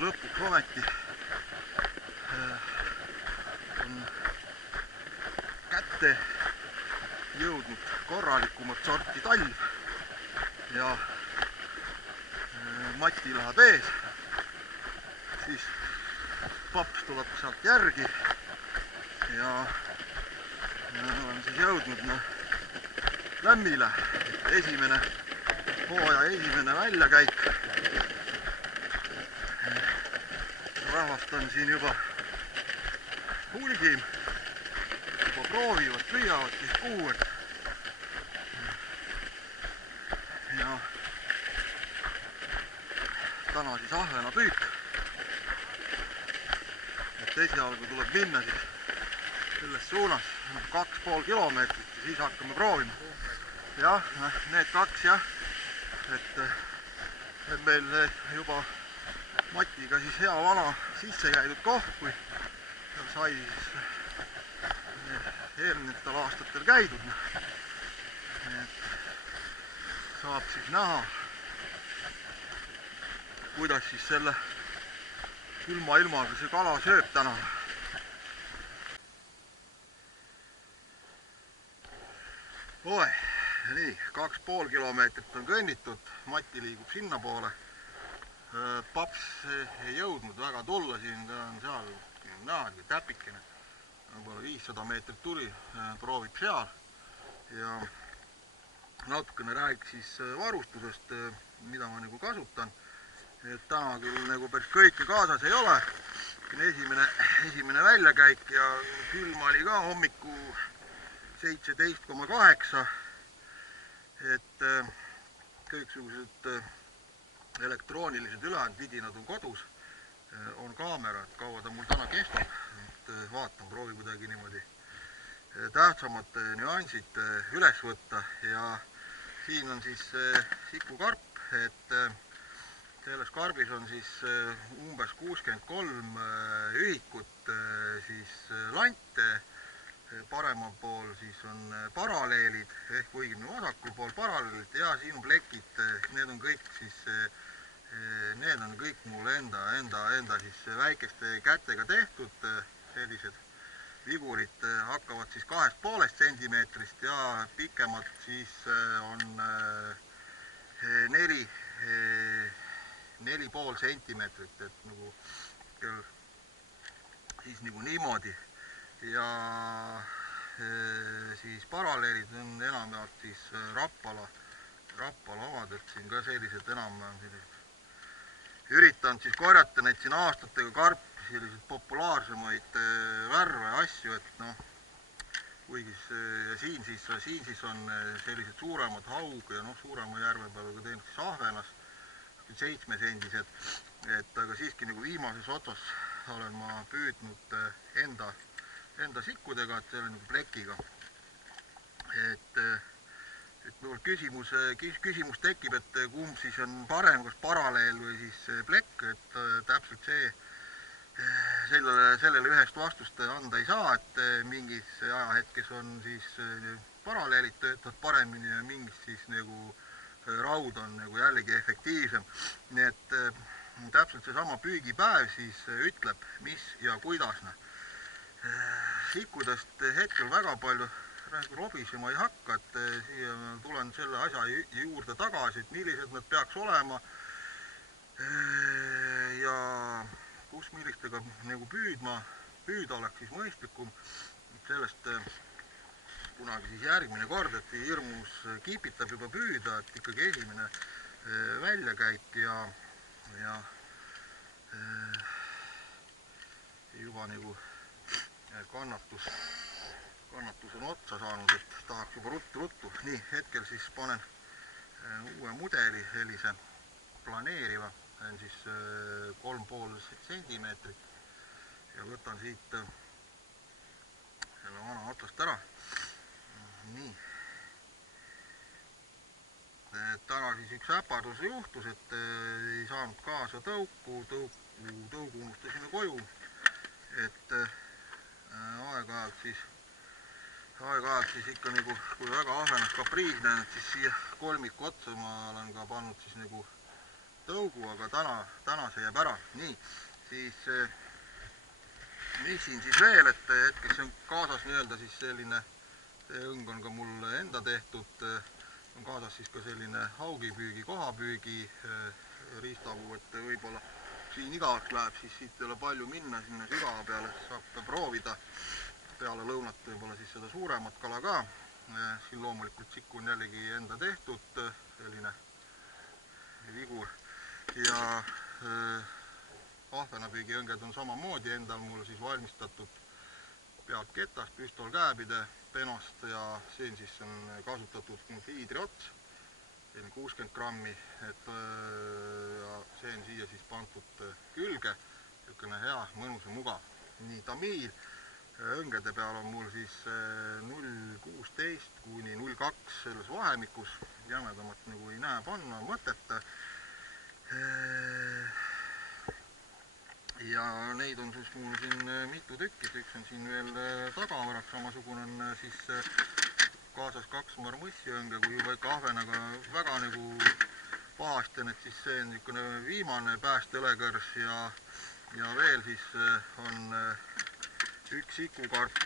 lõpuks ometi on kätte jõudnud korralikumat sorti talv ja Mati läheb ees, siis paps tuleb sealt järgi ja olen siis jõudnud Lämmile, hooaja esimene väljakäik. Rahvast on siin juba hulgi, juba proovivad, püüavad siis kuhu, ja täna siis ahvena püük. Et esialgu tuleb minna siis selles suunas 2,5 kilomeetrit ja siis hakkame proovima. Jah, need 2 jah, et meil juba Matiga siis hea vana sisse käidud koht, kui sai eelnevatel aastatel käidud. Et saab siis näha, kuidas siis selle külma ilmaga see kala sööb täna. Oi, nii, 2,5 kilomeetrit on kõnnitud, Mati liigub sinna poole. Paps ei jõudnud väga tulla siin, ta on seal näha, täpikene, võib-olla 500 meetrit tuli, proovib seal. Ja natukene räägiks siis varustusest, mida ma nagu kasutan. Et täna küll nagu päris kõike kaasas ei ole. Esimene väljakäik ja külm oli ka hommiku 17,8. Et kõiksugused elektroonilised ülejäänud vidinad on kodus. On kaamera, et kaua ta mul täna kestab. Et vaatan, proovi kuidagi niimoodi tähtsamad nüansid üles võtta. Ja siin on siis sikukarp, et selles karbis on siis umbes 63 ühikut siis lante, paremal pool siis on paralleelid ehk õigemini vasakul pool paralleelid ja siin on plekid, need on kõik mul enda siis väikeste kätega tehtud, sellised vigurid hakkavad siis 2,5 sentimeetrist ja pikemalt siis on 4,5 sentimeetrit, et nagu siis nagu niimoodi. Ja siis paralleelid on enamjaolt siis Rappala omad, et siin ka sellised enam sellised üritanud siis korjata neid siin aastatega karpi, sellised populaarsemaid värve ja asju, et noh, kuigi ja siin siis on sellised suuremad haug ja noh, suurema järve peal ka teinud siis ahvenas 7-sendised, et aga siiski nagu viimases otsas olen ma püüdnud enda sikkudega, et selle nagu plekiga. Et mul küsimus tekib, et kumb siis on parem, kas paralleel või siis plekk, et täpselt sellele ühest vastust anda ei saa, et mingis ajahetkes on siis paralleelid töötavad paremini ja mingis siis nagu raud on nagu jällegi efektiivsem. Nii et täpselt seesama püügipäev siis ütleb, mis ja kuidas. Sikkudest hetkel väga palju robisema ei hakka, et siia tulen selle asja juurde tagasi, et millised nad peaks olema ja kus millistega nagu püüda oleks siis mõistlikum. Sellest kunagi siis järgmine kord, et hirmus kipitab juba püüda, et ikkagi esimene väljakäik ja juba nagu kannatus on otsa saanud, et tahaks juba ruttu. Nii, hetkel siis panen uue mudeli, sellise planeeriva, see on siis 3,5 sentimeetrit ja võtan siit selle vana otsast ära. Nii. Täna siis üks äpardus juhtus, et ei saanud kaasa tõugu unustasime koju, et aeg-ajalt siis ikka nagu, kui väga ahvenas kapriis näen, et siis siia kolmiku otsa ma olen ka pannud siis nagu tõugu, aga täna see jääb ära. Nii, siis mis siin siis veel, et hetkeks on kaasas nii-öelda siis selline, see õng on ka mul enda tehtud, on kaasas siis ka selline haugipüügi, kohapüügi riistapuu, et võib-olla siin igavaks läheb, siis siit ei ole palju minna sinna sügava peale, saab proovida peale lõunat võib-olla siis seda suuremat kala ka. Siin loomulikult siku on jällegi enda tehtud, selline vigur ja ahvenapüügiõnged on samamoodi endal mul siis valmistatud pealt ketast, püstolkääbide penost ja siin siis on kasutatud fiidri ots, selline 60 grammi, et ja see on siia siis pandud külge, niisugune hea, mõnus ja mugav. Nii tamiil õngede peal on mul siis 0,16 kuni 0,2 selles vahemikus, jämedamat nagu ei näe panna, mõtet. Ja neid on siis mul siin mitu tükki, üks on siin veel tagavaraks, samasugune on siis kaasas 2 marmossiõnge, kui juba ikka ahvenaga väga nagu pahasti on, et siis see on niisugune viimane päästeõlekõrs ja veel siis on üks sikukarp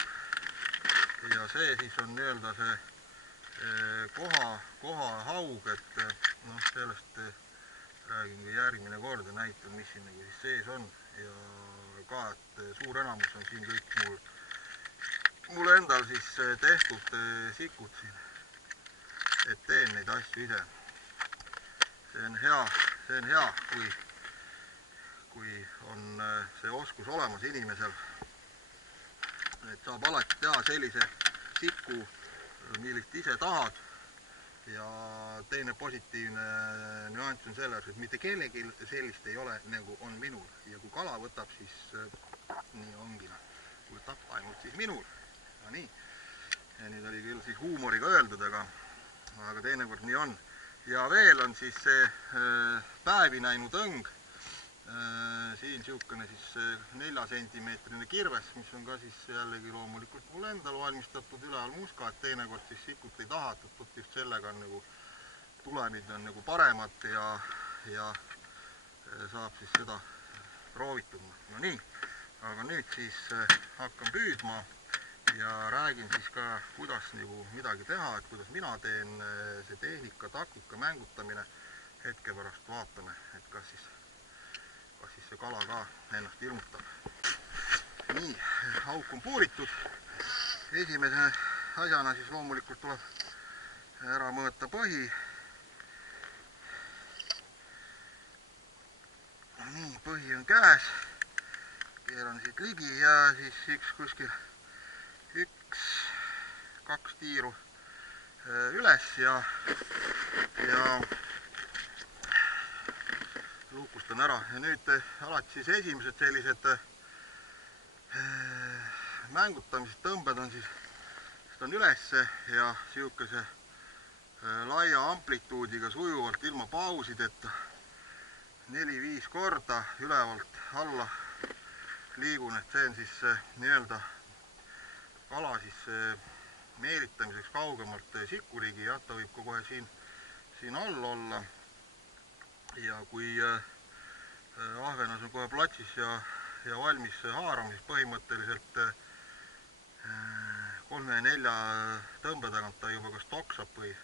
ja see siis on nii-öelda see kohahaug, et noh, sellest räägin kui järgmine kord ja näitan, mis siin nagu siis sees on ja ka, et suur enamus on siin kõik mul endal siis tehtud sikud siin, et teen neid asju ise. See on hea, kui on see oskus olemas inimesel, et saab alati teha sellise siku, millist ise tahad ja teine positiivne nüanss on selles, et mitte kellelgi sellist ei ole, nagu on minul ja kui kala võtab, siis nii ongi, võtab ainult siis minul ja nii. Ja nüüd oli küll siis huumoriga öeldud, aga teinekord nii on. Ja veel on siis see päevi näinud õng, siin niisugune siis 4 sentimeetrine kirves, mis on ka siis jällegi loomulikult mul endal valmistatud üleval muska, et teinekord siis sikut ei tahatud, just sellega on nagu tulemid on nagu paremad ja saab siis seda proovitud. No nii, aga nüüd siis hakkan püüdma ja räägin siis ka, kuidas nagu midagi teha, et kuidas mina teen, see tehnika, taktika, mängutamine, hetke pärast vaatame, et kas siis see kala ka ennast ilmutab. Nii, hauk on puuritud. Esimese asjana siis loomulikult tuleb ära mõõta põhi. Nii, põhi on käes. Keeran siit ligi ja siis kuskil 1-2 tiiru üles ja lukustan ära ja nüüd alati siis esimesed sellised mängutamised, tõmbed on siis ülesse ja siukese laia amplituudiga sujuvalt ilma pausideta 4-5 korda ülevalt alla liigun, et see on siis nii-öelda kala siis meelitamiseks kaugemalt sikuligi, jah, ta võib ka kohe siin all olla. Ja kui ahvenas on kohe platsis ja valmis haaramiseks põhimõtteliselt 3-4 tõmbe tagant ta juba kas toksab või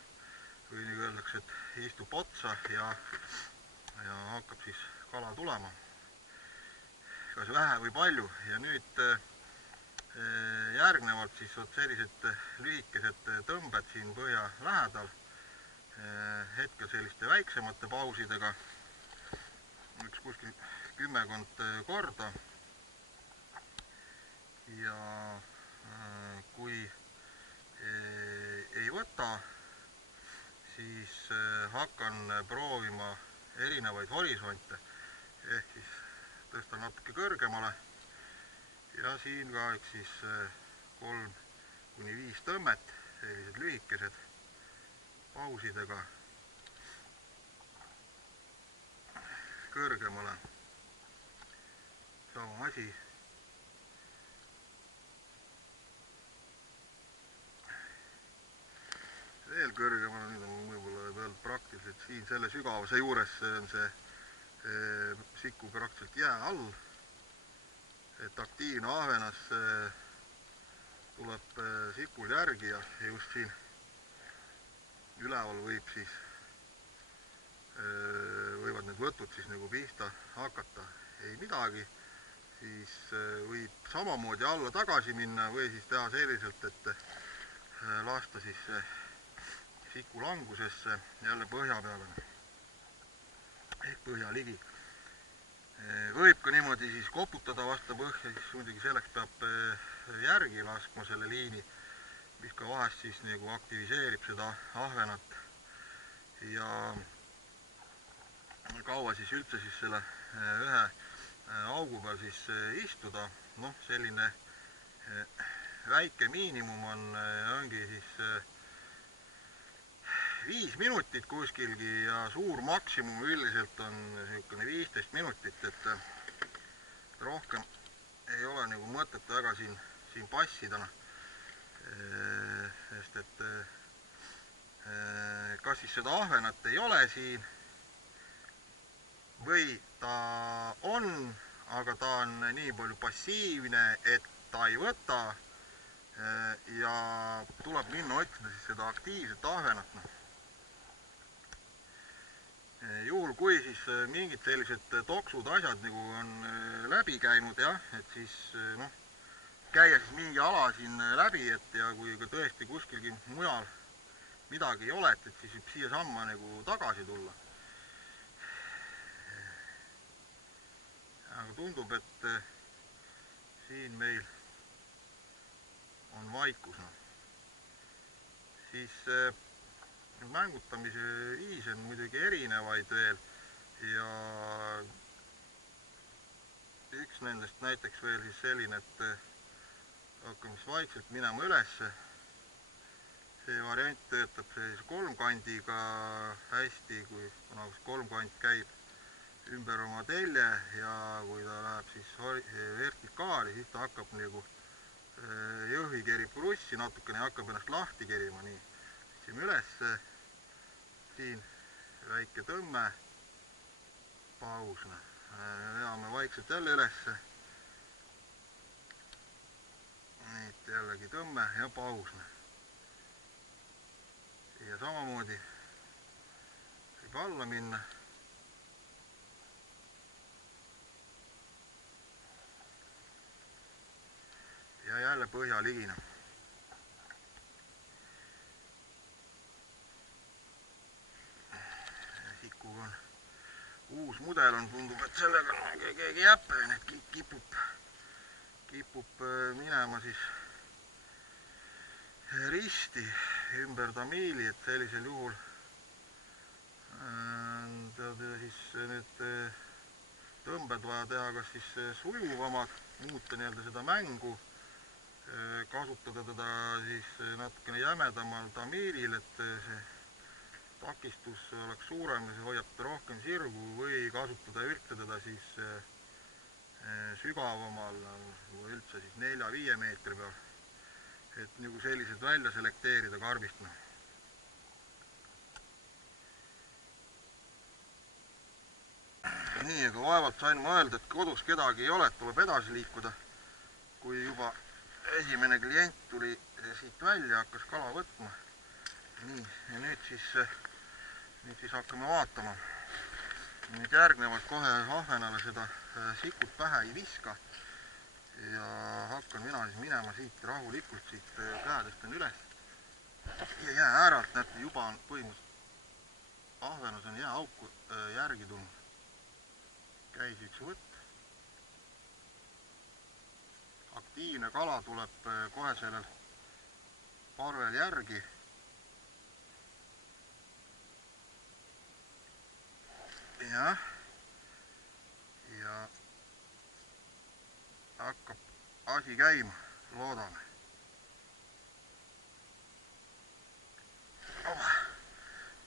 nagu öeldakse, et istub otsa ja hakkab siis kala tulema. Kas vähe või palju ja nüüd järgnevalt siis sellised lühikesed tõmbed siin põhja lähedal. Hetkel selliste väiksemate pausidega, üks kuskil 10 korda ja kui ei võta, siis hakkan proovima erinevaid horisonte ehk siis tõstan natuke kõrgemale ja siin ka eks siis 3-5 tõmmet, sellised lühikesed pausidega kõrgemale. Sama asi. Veel kõrgemale, nüüd on võib-olla praktiliselt siin selle sügavuse juures on see Siku praktiliselt jää all, et aktiivne ahvenas tuleb sikul järgi ja just siin üleval võivad need võtud siis nagu pihta hakata. Ei midagi, siis võib samamoodi alla tagasi minna või siis teha selliselt, et lasta siis siku langusesse jälle põhja peale ehk põhja ligi. Võib ka niimoodi siis koputada vastu põhja, siis muidugi selleks peab järgi laskma selle liini, mis ka vahest siis nagu aktiviseerib seda ahvenat ja kaua siis üldse siis selle ühe augu peal siis istuda. Noh, selline väike miinimum ongi siis 5 minutit kuskilgi ja suur maksimum üldiselt on niisugune 15 minutit, et rohkem ei ole nagu mõtet väga siin passida, sest et kas siis seda ahvenat ei ole siin või ta on, aga ta on nii palju passiivne, et ta ei võta ja tuleb minna otsima siis seda aktiivset ahvenat. Juhul kui siis mingid sellised toksud asjad nagu on läbi käinud, jah, et siis noh, käia siis mingi ala siin läbi, et ja kui ka tõesti kuskilgi mujal midagi ei ole, et siis võib siia samma nagu tagasi tulla. Aga tundub, et siin meil on vaikus. Siis mängutamise viise on muidugi erinevaid veel ja üks nendest näiteks veel siis selline, et hakkame siis vaikselt minema ülesse. See variant töötab sellise kolmkandiga hästi, kuna kolmkand käib ümber oma telje ja kui ta läheb siis vertikaali, siis ta hakkab nagu jõhvi kerib krussi natukene ja hakkab ennast lahti kerima. Nii, siin ülesse, siin väike tõmme, paus. Veame vaikselt jälle ülesse. Nüüd jällegi tõmme ja paus. Ja samamoodi võib alla minna. Ja jälle põhja ligina. Sikuga on uus mudel on, tundub, et sellega on keegi jäppe, et kipub minema siis risti ümber tamiili, et sellisel juhul siis need tõmbed vaja teha kas siis sujuvamad, muuta nii-öelda seda mängu, kasutada teda siis natukene jämedamal tamiilil, et see takistus oleks suurem ja see hoiab ta rohkem sirgu või kasutada üldse teda siis sügavamal või üldse siis 4-5 meetri peal, et nagu sellised välja selekteerida karbist. Nii, aga vaevalt sain ma öelda, et kodus kedagi ei ole, et tuleb edasi liikuda. Kui juba esimene klient tuli siit välja, hakkas kala võtma. Nii, ja nüüd siis hakkame vaatama. Nüüd järgnevalt kohe ahvenale seda sikut pähe ei viska ja hakkan mina siis minema siit rahulikult, siit käedestan üles ja jääääralt, näete, juba on põhimõtteliselt ahvenas on jääauku järgi tulnud. Käis üks võtt. Aktiivne kala tuleb kohe sellel parvel järgi. Ja hakkab asi käima, loodame.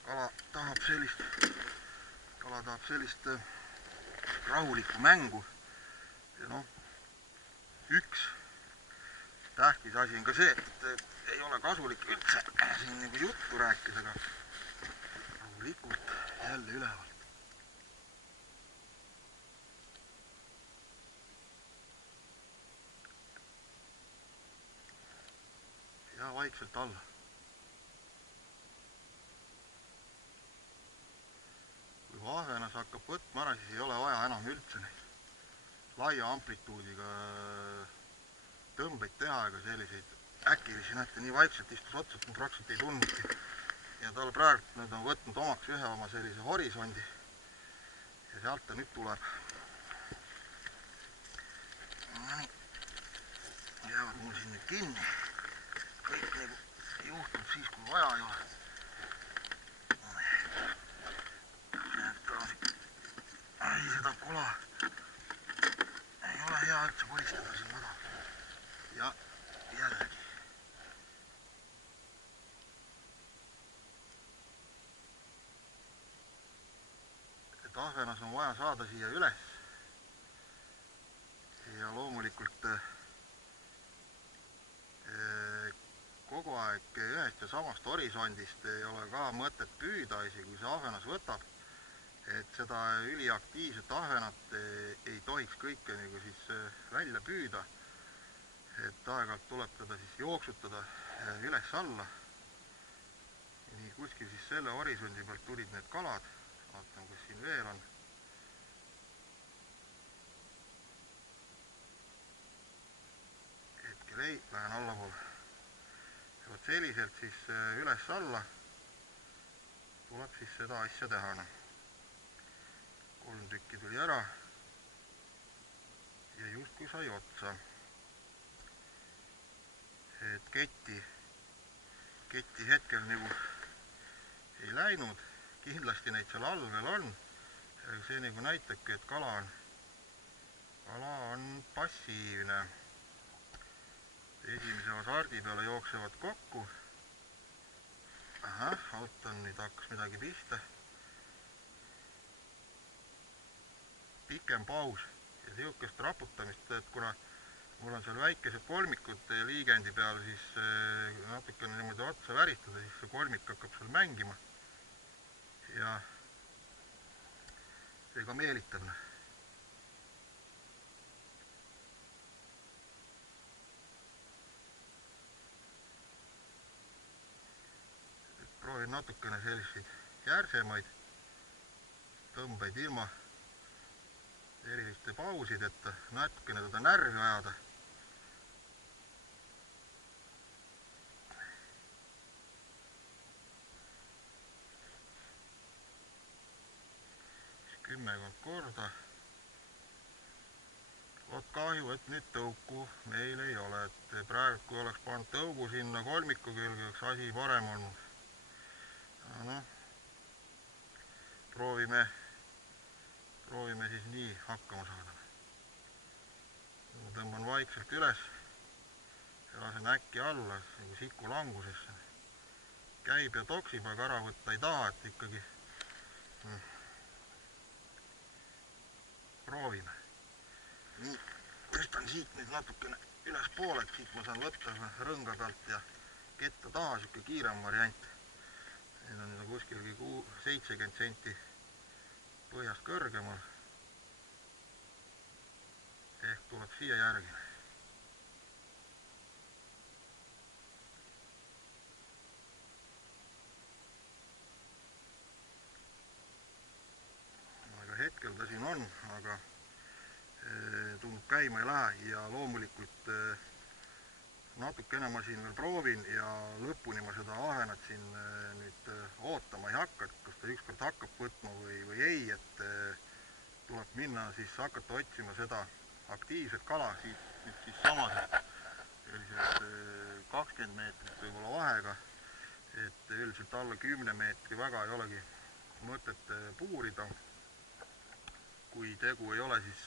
Kala tahab sellist rahulikku mängu ja noh, üks tähtis asi on ka see, et ei ole kasulik üldse siin nagu juttu rääkida, aga rahulikult jälle ülevalt. vaikselt alla. kui ahvenas hakkab võtma ära, siis ei ole vaja enam üldse neid laia amplituudiga tõmbeid teha ega selliseid äkilisi, näete, nii vaikselt istus otsa, et ma praktiliselt ei tundnudki. ja tal praegu nüüd on võtnud omaks ühe oma sellise horisondi ja sealt ta nüüd tuleb. Nii, jäävad mul siin nüüd kinni. kõik nagu juhtub siis, kui vaja ei ole. ei, seda kula ei ole hea üldse puristada siin madal. ja jällegi. et ahvenas on vaja saada siia üles. ja loomulikult kogu aeg ühest ja samast horisondist ei ole ka mõtet püüda, isegi kui see ahvenas võtab. et seda üliaktiivset ahvenat ei tohiks kõike nagu siis välja püüda. et aeg-ajalt tuleb teda siis jooksutada üles-alla. nii, kuskil siis selle horisondi pealt tulid need kalad. vaatame, kas siin veel on. hetkel ei, lähen allapoole. ja vot selliselt siis üles-alla tuleb siis seda asja teha. 3 tükki tuli ära ja justkui sai otsa. et ketti hetkel nagu ei läinud, kindlasti neid seal all veel on. see nagu näitabki, et kala on passiivne. esimese hasardi peale jooksevad kokku. ahah, ootan, nüüd hakkas midagi pihta. pikem paus ja sihukest raputamist, et kuna mul on seal väikesed kolmikud liigendi peal, siis natukene niimoodi otsa väristada, siis see kolmik hakkab seal mängima. ja see ka meelitab. proovin natukene selliseid järsemaid tõmbeid ilma eriliste pausideta, natukene teda närvi ajada. siis 10 korda. vot kahju, et nüüd tõuku meil ei ole, et praegu kui oleks pannud tõugu sinna kolmiku külge, oleks asi parem olnud. noh, proovime siis nii hakkama saada. ma tõmban vaikselt üles ja lasen äkki alla nagu siku langusesse. käib ja toksib, aga ära võtta ei taha, et ikkagi proovime. nii, tõstan siit nüüd natukene ülespoole, et siit ma saan võtta rõnga pealt ja ketta taha, siuke kiirem variant. Need on kuskilgi 70 senti põhjast kõrgemal. ehk tuleb siia järgi. aga hetkel ta siin on, aga tundub käima ei lähe ja loomulikult natukene ma siin veel proovin ja lõpuni ma seda ahenat siin nüüd ootama ei hakka, kas ta ükskord hakkab võtma või ei, et tuleb minna siis hakata otsima seda aktiivset kala siit nüüd siis samas sellised 20 meetrit võib-olla vahega, et üldiselt alla 10 meetri väga ei olegi mõtet puurida, kui tegu ei ole siis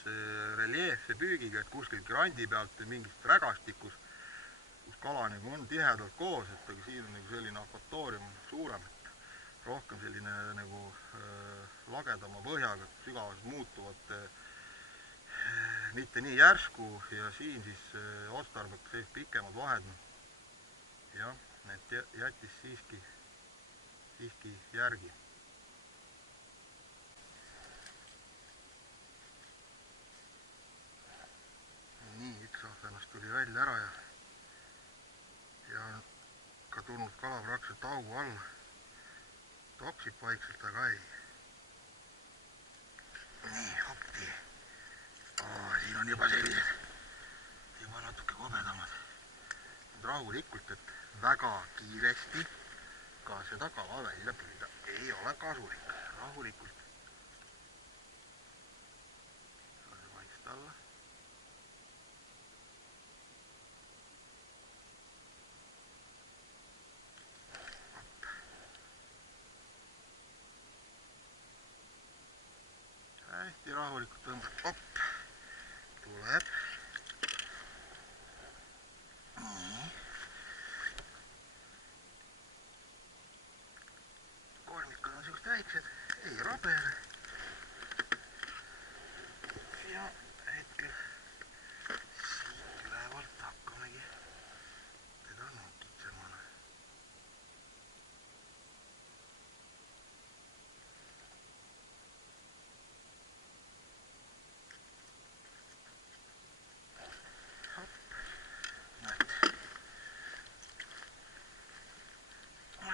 reljeefse püügiga, et kuskil grandi pealt või mingist rägastikus, kus kala nagu on tihedalt koos, et aga siin on nagu selline akvatoorium suurem, et rohkem selline nagu lagedama põhjaga, sügavused muutuvad mitte nii järsku ja siin siis otstarbekas sellist pikemad vahed. jah, need jättis siiski järgi. nii, üks ahvenas tuli välja ära ja vaikselt augu alla. Toksib vaikselt, aga ei. Nii, hoppi. Siin on juba sellised, juba natuke kobedamad. Nüüd rahulikult, et väga kiiresti ka seda kala välja püüda ei ole kasulik. Rahulikult. Vaikselt alla. Hästi rahulikult tõmbad, op, tuleb. Nii. Kolmikad on sellised väiksed, ei rabele. Ja hetkel siit ülevalt hakkamegi teda nokitsemana.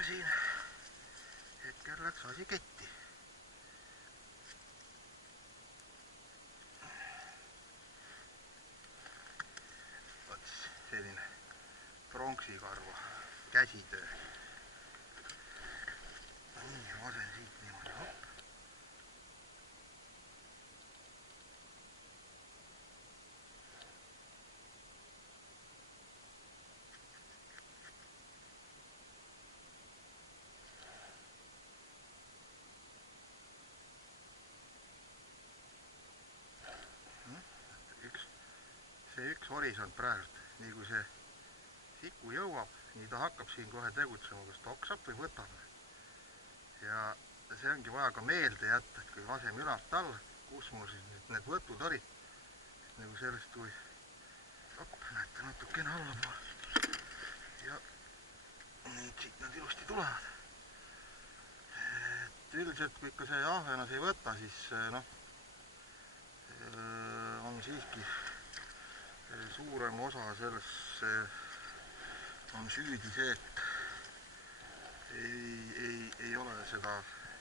Siin hetkel läks asi ketti. Vot selline pronksikarva käsitöö. Nii, lasen siit niimoodi, hopp. See üks horisont praegult, nii kui see siku jõuab, nii ta hakkab siin kohe tegutsema, kas toksab või võtab. Ja see ongi vaja ka meelde jätta, et kui laseme ülalt alla, kus mul siis need võtud olid, nagu sellest kui, op, näete natukene allapoole. Ja nüüd siit nad ilusti tulevad. Et üldiselt, kui ikka see ahvenas ei võta, siis noh, on siiski suurem osa selles on süüdi see, et ei ole seda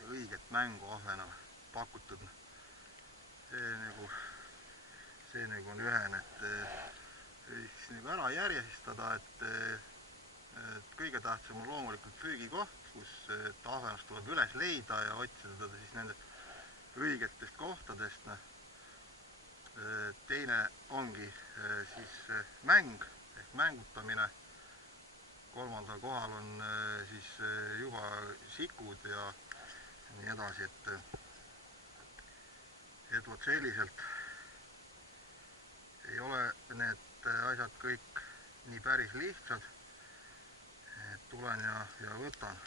õiget mängu ahvenale pakutud. See nagu on ühene, et võiks nagu ära järjestada, et kõige tähtsam on loomulikult püügikoht, kus ahvenast tuleb üles leida ja otsida teda siis nendest õigetest kohtadest. Teine ongi siis mäng ehk mängutamine. Kolmandal kohal on siis juba sikud ja nii edasi, et vot selliselt ei ole need asjad kõik nii päris lihtsad. Et tulen ja võtan.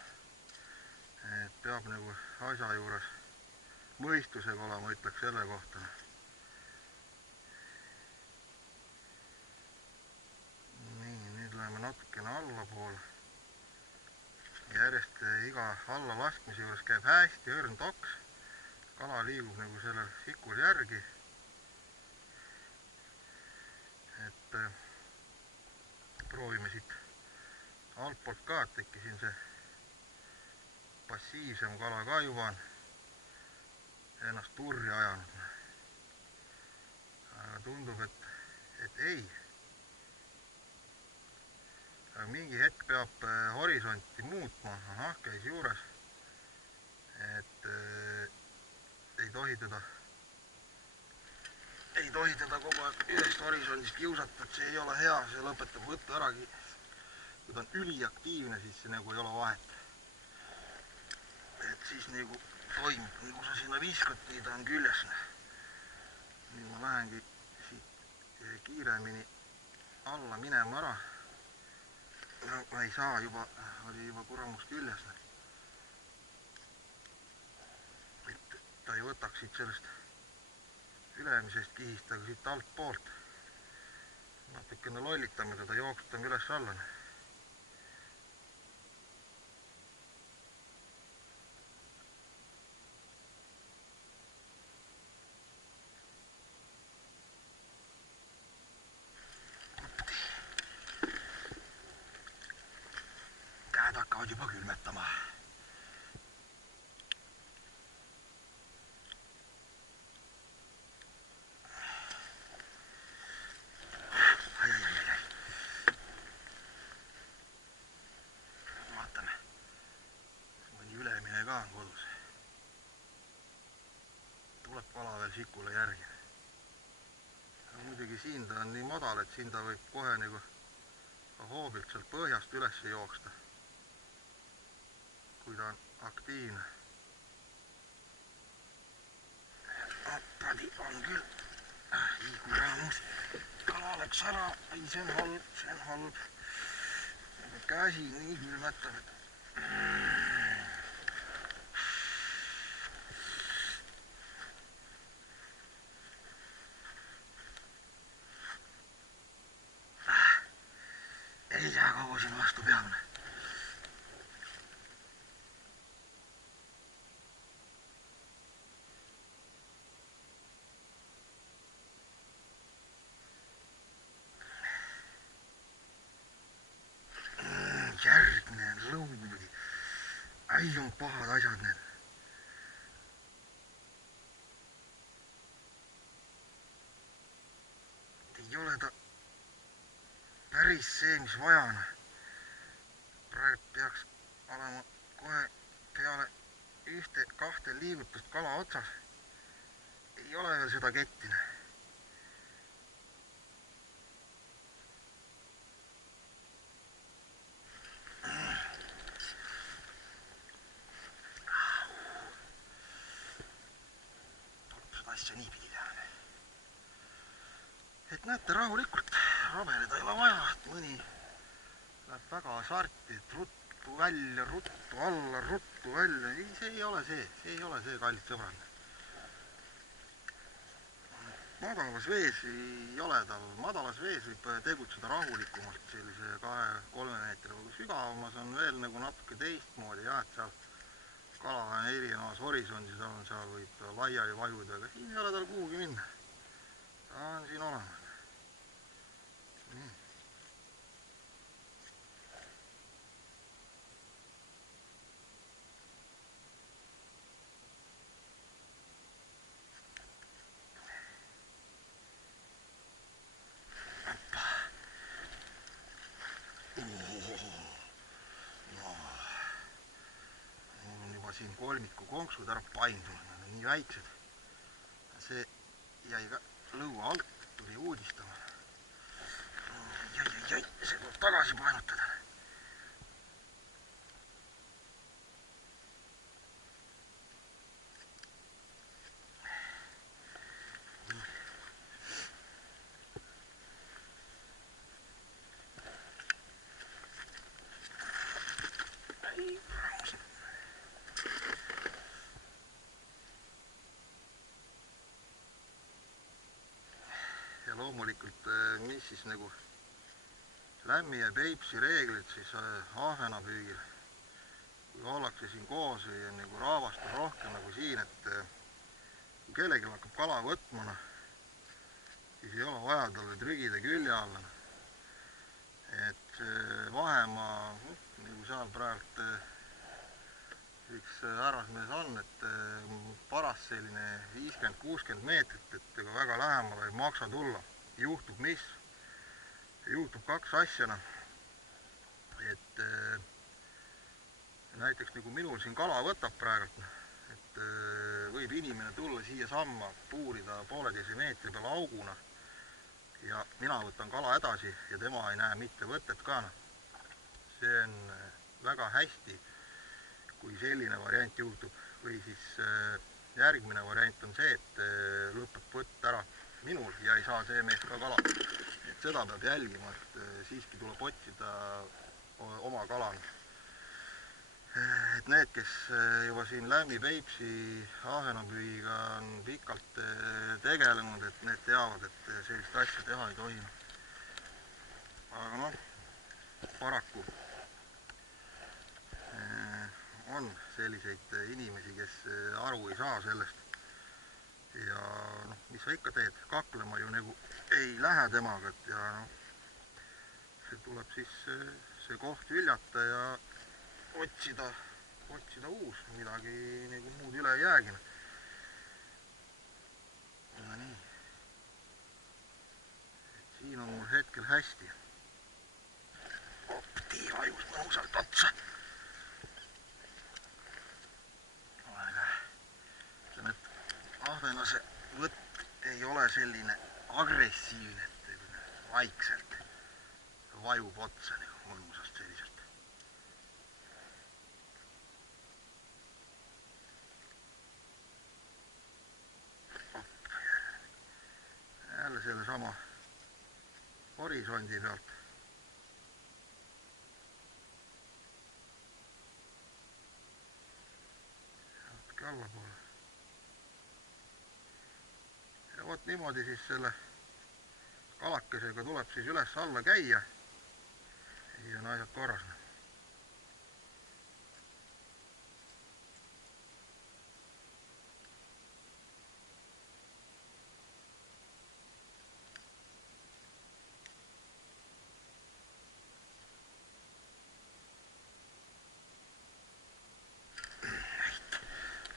Et peab nagu asja juures mõistusega olema, ütleks selle kohta. Läheme natukene allapoole. Järjest iga allalaskmise juures käib hästi õrn toks. Kala liigub nagu sellel sikul järgi. Et proovime siit altpoolt ka, et äkki siin see passiivsem kala ka juba on ennast purja ajanud. Aga tundub, et ei. Mingi hetk peab horisonti muutma, käis juures, et ei tohi teda kogu aeg ühest horisondist kiusata, et see ei ole hea, see lõpetab võtta äragi. Kui ta on üliaktiivne, siis see nagu ei ole vahet. Et siis nagu toimub, kui sa sinna viskad, nii ta on küljes. Nüüd ma lähengi siit kiiremini alla minema ära. No, ma ei saa, oli juba kuramust küljes. Et ta ei võtaks siit sellest ülemisest kihist, aga siit alt poolt. Natukene lollitame teda, jooksutame üles alla. Käed hakkavad juba külma. Sikule järgi. Muidugi siin ta on nii madal, et siin ta võib kohe nagu hoobilt sealt põhjast üles jooksta, kui ta on aktiivne. Oppadi, on küll. Hiiguramus. Kala läks ära. Ei, see on halb, see on halb. Käsi nii külmetab, et... Ei saa kogu siin vastu peale. Järgne lõudi. Ai, on pahad asjad need. Ei ole ta päris see, mis vaja on. Praegu peaks olema kohe peale kahte liigutust kala otsas. Ei ole veel seda kettine. Asja nii pidi teha. Et näete, rahulikult rabeleda ei ole vaja, et mõni läheb väga sarti, et ruttu välja, ruttu alla, ruttu välja. Ei, see ei ole see, kallid sõbrad. Madalas vees ei ole tal, madalas vees võib tegutseda rahulikumalt, sellise 2-3 meetri sügavamas on veel nagu natuke teistmoodi, jah, et seal kala on erinevas horisondis, seal võib laiali vajuda, aga siin ei ole tal kuhugi minna. Ta on siin olemas. Nii. Siin kolmiku konksud ära paindunud, nad on nii väiksed. See jäi ka lõua alt, tuli uudistama. Jäi, see tuleb tagasi painutada. Loomulikult, mis siis nagu Lämmi ja Peipsi reeglid siis ahvenapüügil, kui ollakse siin koos või on nagu raavastab rohkem nagu siin, et kui kellelgi hakkab kala võtma, siis ei ole vaja talle trügida külje alla. Et vahemaa, nagu seal praegu üks härrasmees on, et paras selline 50-60 meetrit, et ega väga lähemale ei maksa tulla. Juhtub mis? Juhtub kaks asjana. Et näiteks nagu minul siin kala võtab praegu, et võib inimene tulla siia samma, puurida 1,5 meetri peale auguna ja mina võtan kala edasi ja tema ei näe mitte võtet ka. See on väga hästi, kui selline variant juhtub, või siis järgmine variant on see, et lõpeb võtt ära minul ja ei saa see mees ka kala. Et seda peab jälgima, et siiski tuleb otsida oma kala. Et need, kes juba siin Lämmi-Peipsi ahvenapüügiga on pikalt tegelenud, et need teavad, et sellist asja teha ei tohi. Aga noh, paraku on selliseid inimesi, kes aru ei saa sellest. Ja noh, mis sa ikka teed, kaklema ju nagu ei lähe temaga, et ja noh, see tuleb siis see koht viljata ja otsida uus, midagi nagu muud üle ei jäägi. Ja nii. Et siin on mul hetkel hästi. Tiir vajus mõnusalt otsa. Ahvenase võtt ei ole selline agressiivne, et vaikselt vajub otsa nagu mõnusast selliselt. Jälle sellesama horisondi pealt. Natuke allapoole. Ja vot niimoodi siis selle kalakesega tuleb siis üles-alla käia. Ja siis on asjad korras.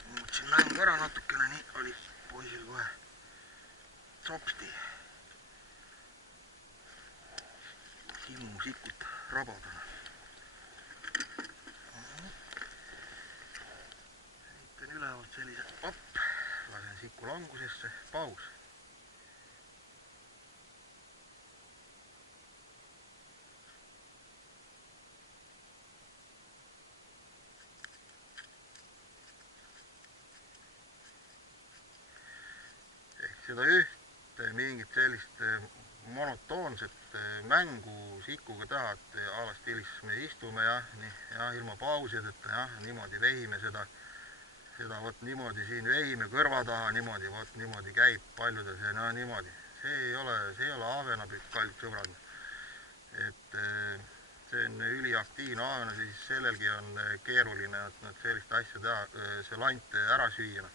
Muutsin mängu ära natukene, nii oli poisil kohe sopsti. Kimmu sikut rabadana. Heitan ülevalt sellise op, lasen siku langusesse, paus. Ehk seda ühte mingit sellist monotoonset mängu sikuga teha, et a la stiilis me istume ja ilma pausideta ja niimoodi vehime seda vot niimoodi siin vehime kõrva taha, niimoodi, vot niimoodi käib paljudes ja niimoodi. See ei ole ahvenapükk, kallid sõbrad. Et see on üliaktiivne ahvena, siis sellelgi on keeruline sellist asja teha, see lant ära süüa.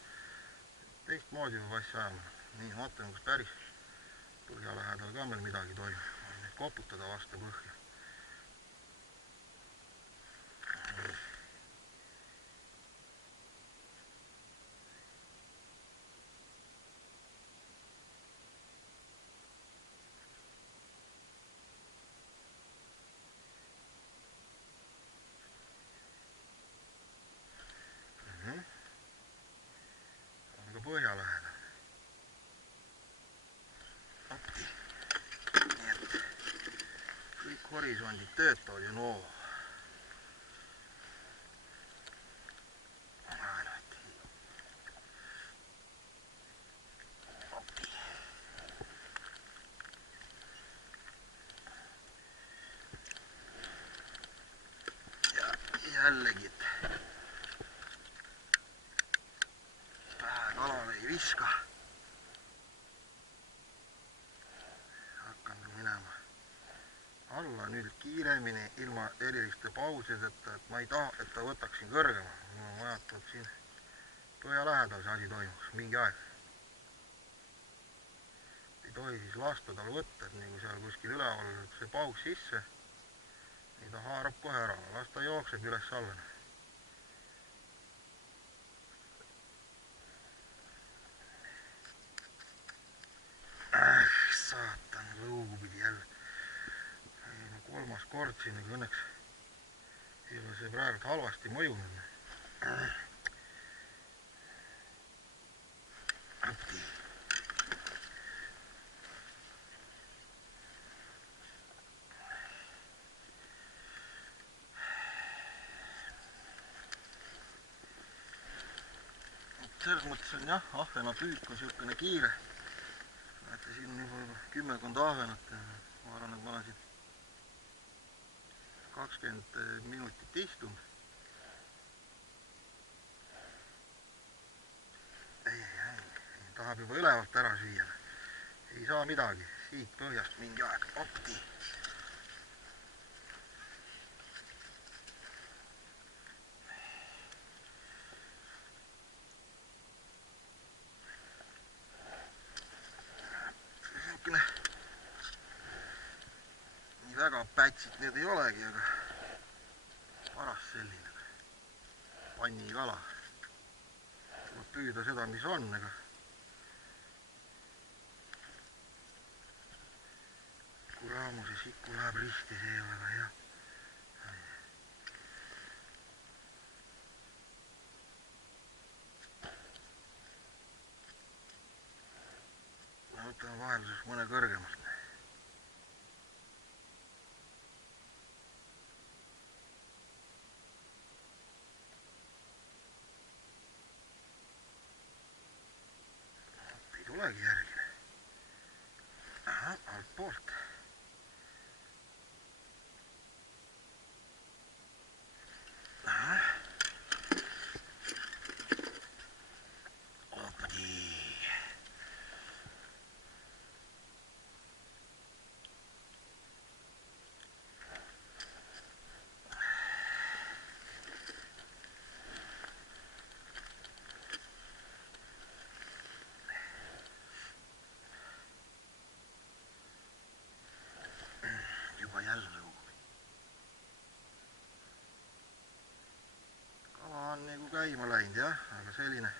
Teistmoodi peab asja ajama. Nii, vaatame, kas päris põhja lähedal ka meil midagi toimub. Võin neid koputada vastu põhja. On ka põhja lähedal. Nii et kõik horisondid töötavad ju noo. Ja jällegi, et pähe kalale ei viska. Hakkan minema alla nüüd kiiremini ilma eriliste pausideta, et ma ei taha, et ta võtaks siin kõrgema. Mul on vaja, et siin põhja lähedal see asi toimuks mingi aeg. Ei tohi siis lasta tal võtta, et nagu seal kuskil üleval see paus sisse, nii ta haarab kohe ära, las ta jookseb üles-alla. Saatan, lõugu pidi jälle. Kolmas kord siin, aga õnneks ei ole see praegu halvasti mõjunud. Selles mõttes on jah, ahvenapüük on niisugune kiire. Näete, siin on juba kümmekond ahvenat. Ma arvan, et ma olen siin 20 minutit istunud. Ei, tahab juba ülevalt ära süüa. Ei saa midagi, siit põhjast mingi aeg opti. Nii väga pätsid need ei olegi, aga paras selline pannikala. Tuleb püüda seda, mis on, aga kuramuse siku läheb risti, see ei ole väga hea. siis mõne kõrgemalt. Ei tulegi järgile. Aha, alt poolt. Juba jälle lõugub. Kala on nagu käima läinud jah, aga selline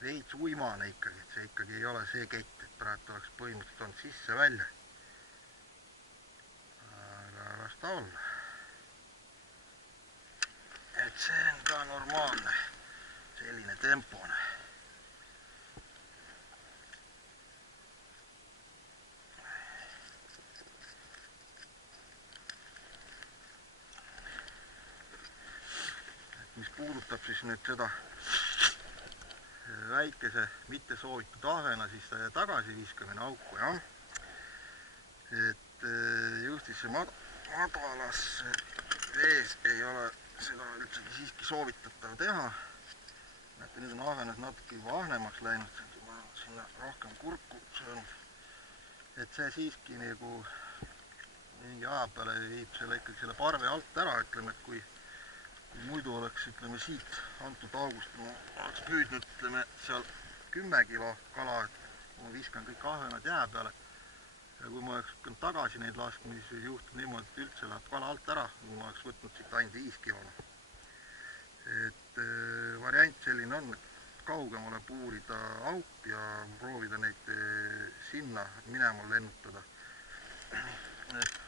veits uimane ikkagi, et see ikkagi ei ole see kett, et praegu oleks põhimõtteliselt olnud sisse-välja. Aga las ta olla. Et see on ka normaalne, selline tempone. Mis puudutab siis nüüd seda väikese mitte soovitud ahvena siis tagasi viskamine auku, jah. Et just see madalas vees ei ole seda üldsegi siiski soovitatav teha. Näete, nüüd on ahvenad natuke juba ahnemaks läinud, juba sinna rohkem kurku söönud. Et see siiski nagu mingi aja peale viib selle ikkagi selle parve alt ära, ütleme, et kui muidu oleks, ütleme, siit antud august ma oleks püüdnud, ütleme, seal 10 kilo kala, et ma viskan kõik ahvenad jää peale ja kui ma oleks tagasi neid laskma, siis juhtub niimoodi, et üldse läheb kala alt ära, kui ma oleks võtnud siit ainult 5 kilona. Et variant selline on, et kaugemale puurida auk ja proovida neid sinna minema lennutada. Et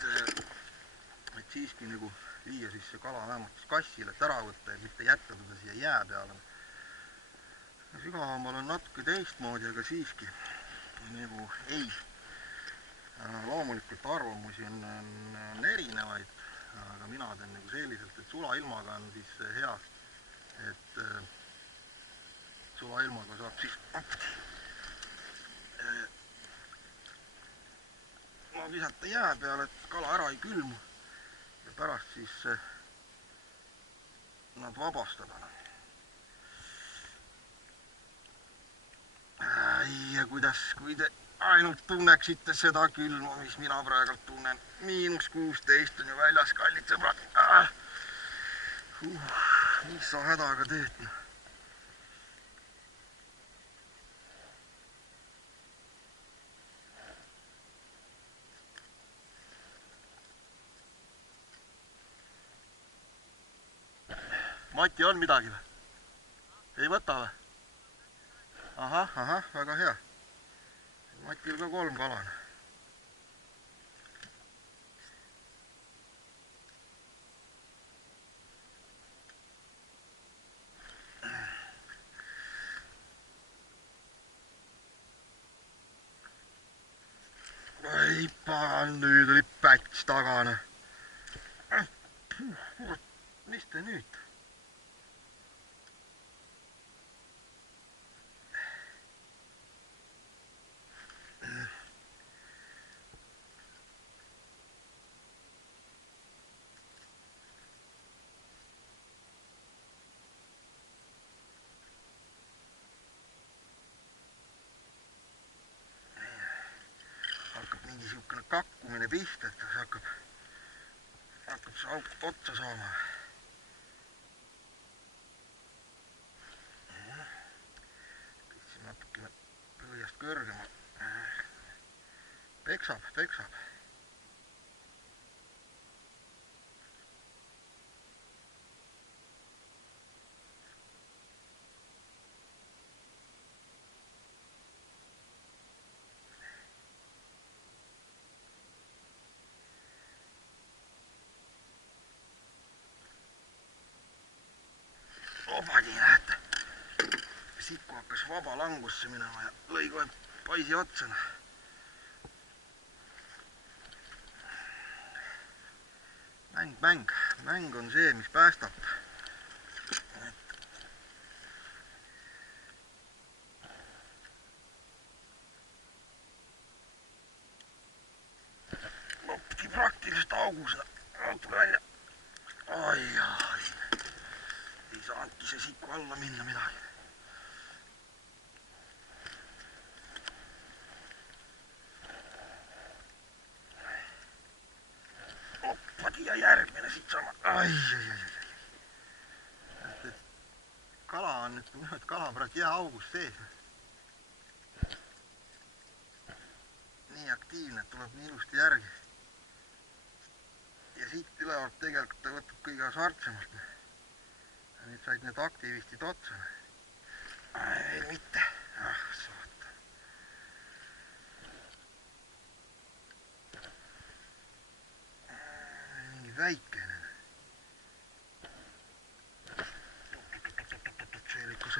siiski nagu viia siis see kala vähemalt kassile, et ära võtta ja mitte jätta teda siia jää peale. Sügavamal on natuke teistmoodi, aga siiski nagu ei. Loomulikult arvamusi on erinevaid, aga mina teen nagu selliselt, et sulailmaga on siis hea, et sulailmaga saab siis visata jää peale, et kala ära ei külmu ja pärast siis nad vabastada. Ja kui te ainult tunneksite seda külma, mis mina praegu tunnen. -16 on ju väljas, kallid sõbrad. Mis sa hädaga teed? Mati, on midagi või? Ei võta või? Ahah, väga hea. Matil ka 3 kalana. Ei pagan, nüüd oli päts tagane. Mis te nüüd? Kakkumine pihta, et see hakkab see auk otsa saama. Pistsin natukene põhjast kõrgema. Peksab. Obadi, näete, siit kui hakkas vaba langusse minema ja lõi kohe paisi otsa. mäng on see, mis päästab. Lopski praktiliselt augus, tuli välja. Ai, ei saanudki see siku alla minna midagi. Oppadi ja järgmine siit sama. Ai. Kala on nüüd, minu et kala praegu jääaugus sees. Nii aktiivne, et tuleb nii ilusti järgi. Ja siit ülevalt tegelikult ta võtab kõige sartsemalt. Ja nüüd said need aktivistid otsa. Veel mitte. Saata. Mingi väikene. See liikus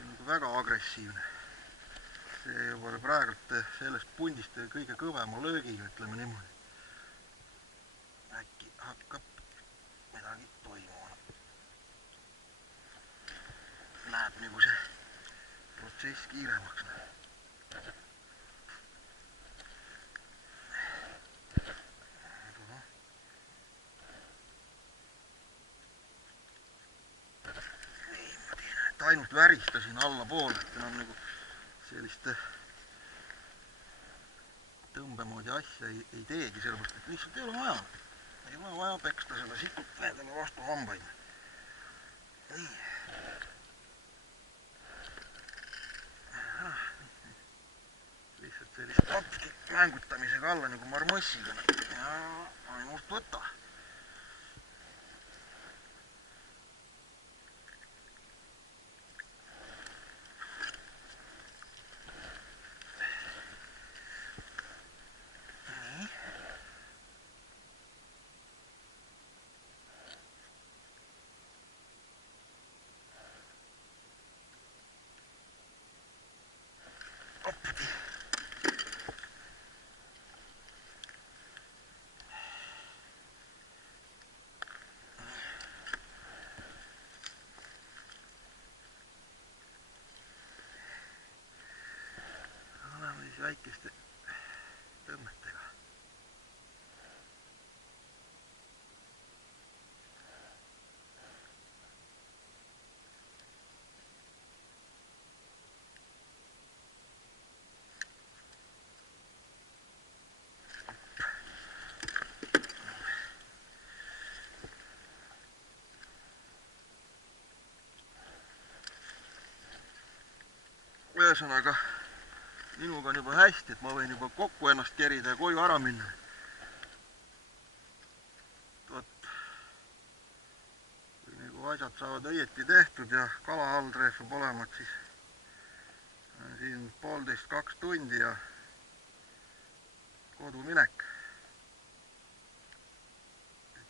on nagu väga agressiivne. See juba oli praegult sellest pundist kõige kõvema löögiga, ütleme niimoodi. Äkki hakkab midagi toimuma. Läheb nagu see protsess kiiremaks. Ainult väristasin alla poole, et enam nagu sellist tõmbemoodi asja ei teegi, sellepärast, et lihtsalt ei ole vaja. Ei ole vaja peksta selle sikut endale vastu hambaid. Nii. Lihtsalt sellist lapski mängutamisega alla nagu marmossiga. Ja ainult võtta. Väikeste tõmmetega. Ühesõnaga minuga on juba hästi, et ma võin juba kokku ennast kerida ja koju ära minna. Kui nagu asjad saavad õieti tehtud ja kala all trehvib olema, et siis on siin 1,5–2 tundi ja koduminek.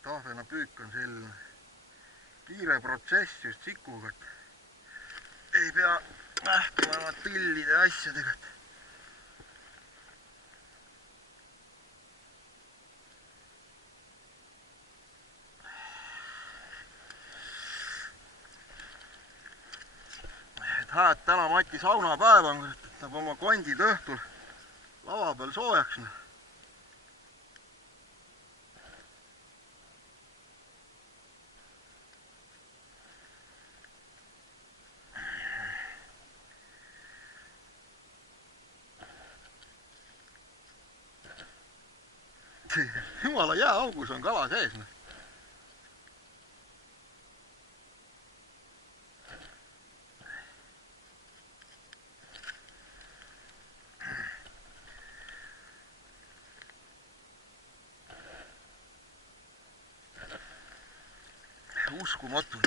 Tahvena püük on selline kiire protsess just sikuga, et ei pea nähtuma tillide asjadega. Hääd täna Mati saunapäev on, et saab oma kondid õhtul lava peal soojaks. Jumala jääaugus on kala sees. Uskumatu.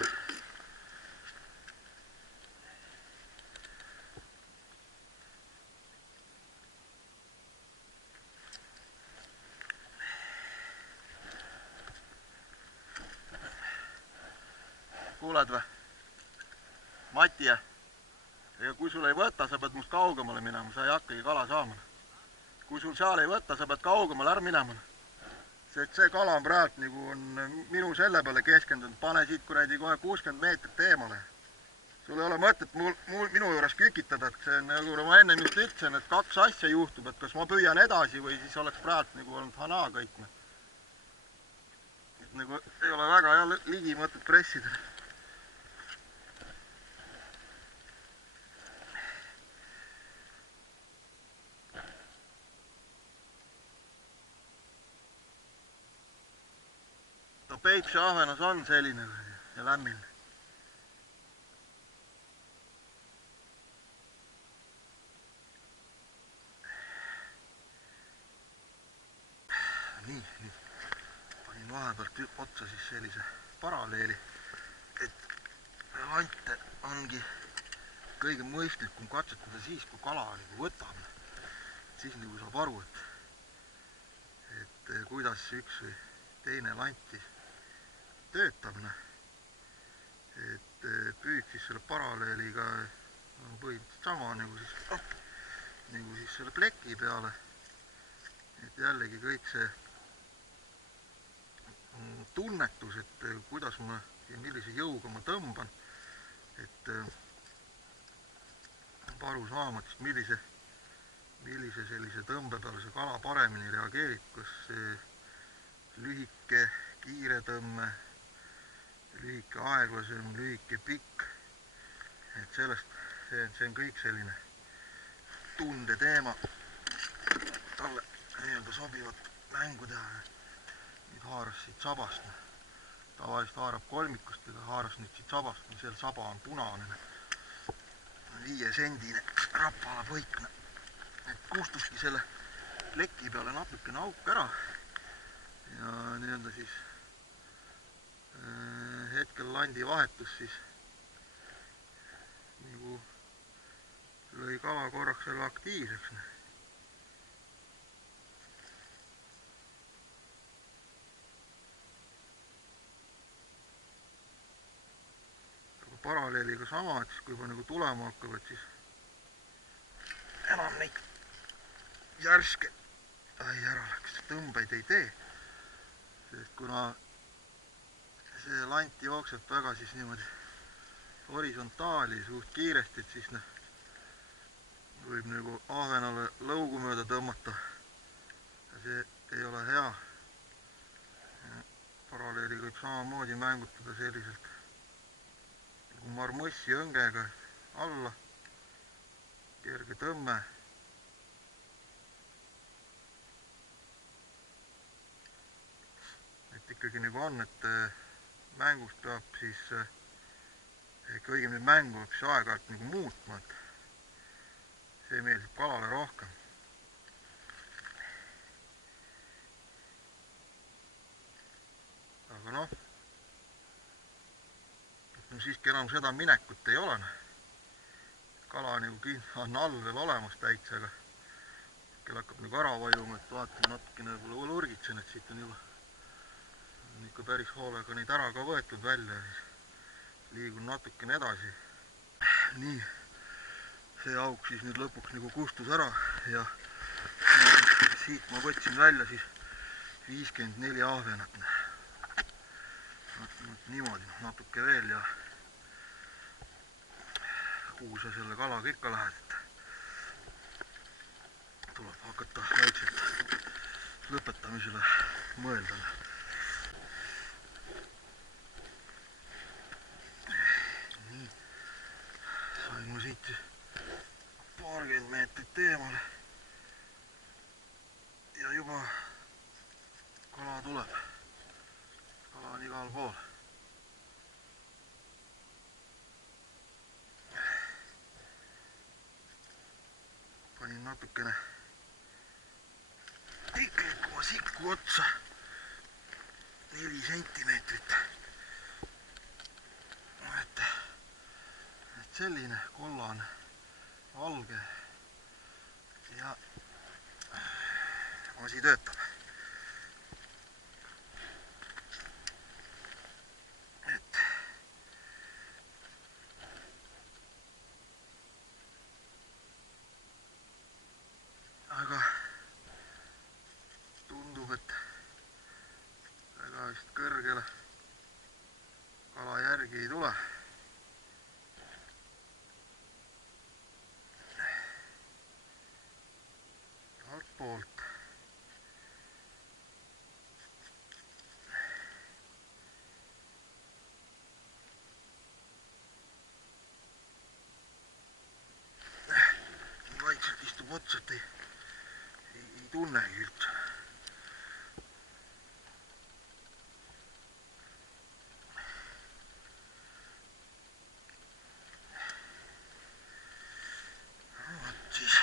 Kuuled või? Mati, ja kui sul ei võta, sa pead must kaugemale minema, sa ei hakkagi kala saama. Kui sul seal ei võta, sa pead kaugemale ära minema. see kala on praegu nagu on minu selle peale keskendunud, pane siit kuradi kohe 60 meetrit eemale. Sul ei ole mõtet minu juures kükitada, et see nagu ma enne just ütlesin, et kaks asja juhtub, et kas ma püüan edasi või siis oleks praegu nagu olnud hanaa kõik. Et nagu ei ole väga hea ligi mõtet pressida. Peipsi ahvenas on selline ja lämmin. Nii, nüüd panin vahepealt otsa siis sellise paralleeli, et lante ongi kõige mõistlikum katsetada siis, kui kala nagu võtab. Siis nagu saab aru, et kuidas üks või teine lanti töötab, et püüd siis selle paralleeliga põhimõtteliselt sama nagu siis selle pleki peale, et jällegi kõik see tunnetus, et kuidas ma ja millise jõuga ma tõmban, et aru saama, et millise sellise tõmbe peale see kala paremini reageerib, kas see lühike kiire tõmme, lühike aeglasem, lühike pikk, et sellest, see on kõik selline tunde teema, talle nii-öelda sobivat mängu teha. Nüüd haaras siit sabast, tavaliselt haarab kolmikust, aga haaras nüüd siit sabast, seal saba on punane, 5-sendine rapala põik, et kustuski selle pleki peale natukene auk ära ja nii-öelda siis hetkel landi vahetus siis nagu lõi kala korraks jälle aktiivseks. Aga paralleeliga sama, et siis kui juba nagu tulema hakkab, et siis enam neid järske ära läks, tõmbeid ei tee, sest kuna see lant jookseb väga siis niimoodi horisontaali suht kiiresti, et siis võib nagu ahvenale lõugu mööda tõmmata ja see ei ole hea. Paralleeliga võib samamoodi mängutada selliselt nagu marmossi õngega alla, kerge tõmme. Et ikkagi nagu on, et mängust peab siis, õigemini mängu peab siis aeg-ajalt nagu muutma, et see meeldib kalale rohkem. Aga noh, siiski enam seda minekut ei ole. Kala nagu on all veel olemas täitsa, aga kell hakkab nagu ära vajuma, et vaatan natukene võib-olla urgitsen, et siit on juba ikka päris hoolega neid ära ka võetud välja ja siis liigun natukene edasi. Nii, see auk siis nüüd lõpuks nagu kustus ära ja siit ma võtsin välja siis 54 ahvenat. Niimoodi, natuke veel ja kuhu sa selle kalaga ikka lähed, et tuleb hakata vaikselt lõpetamisele mõelda. Nii, sain ma siit 20 meetrit eemale ja juba kala tuleb. Kala on igal pool. Panin natukene tiklikuma sikku otsa, 4 sentimeetrit. Et selline kollane, valge ja asi töötab. poolt. Vaikselt istub otsa, et ei tunnegi üldse. Siis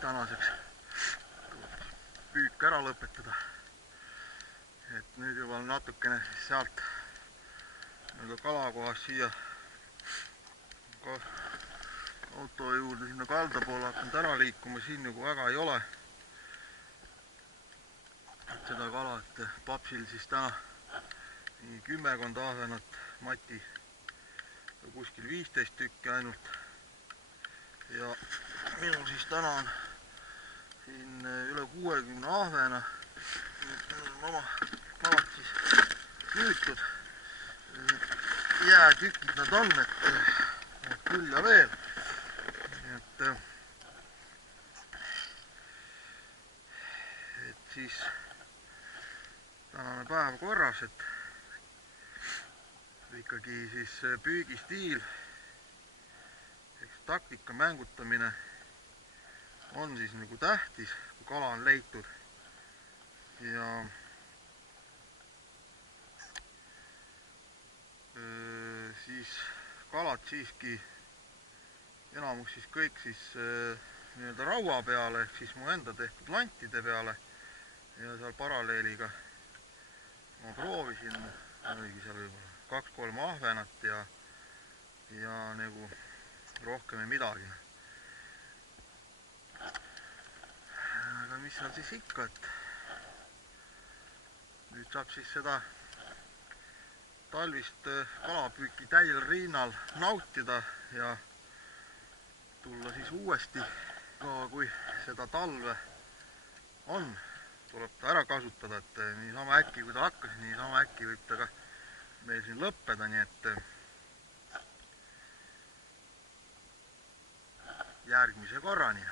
tänaseks püük ära lõpetada. Et nüüd juba natukene sealt kalakohast siia auto juurde sinna kalda poole hakanud ära liikuma, siin nagu väga ei ole seda kala, et papsil siis täna nii 10 ahvenat, Mati kuskil 15 tükki ainult ja minul siis täna on siin üle 60 ahvena. Oma kalad siis püütud, jäätükid nad on, et küll ja veel. Et siis tänane päev korras, et ikkagi siis püügistiil, taktika mängutamine on siis nagu tähtis, kui kala on leitud ja siis kalad siiski enamus siis kõik siis nii-öelda raua peale ehk siis mu enda tehtud lantide peale ja seal paralleeliga ma proovisin oligi seal võib-olla 2-3 ahvenat ja nagu rohkem ei midagi. Aga mis seal siis ikka, et nüüd saab siis seda talvist kalapüüki täiel rinnal nautida ja tulla siis uuesti, kui seda talve on, tuleb ta ära kasutada, et niisama äkki kui ta hakkas, niisama äkki võib ta ka meil siin lõppeda, nii et järgmise korrani.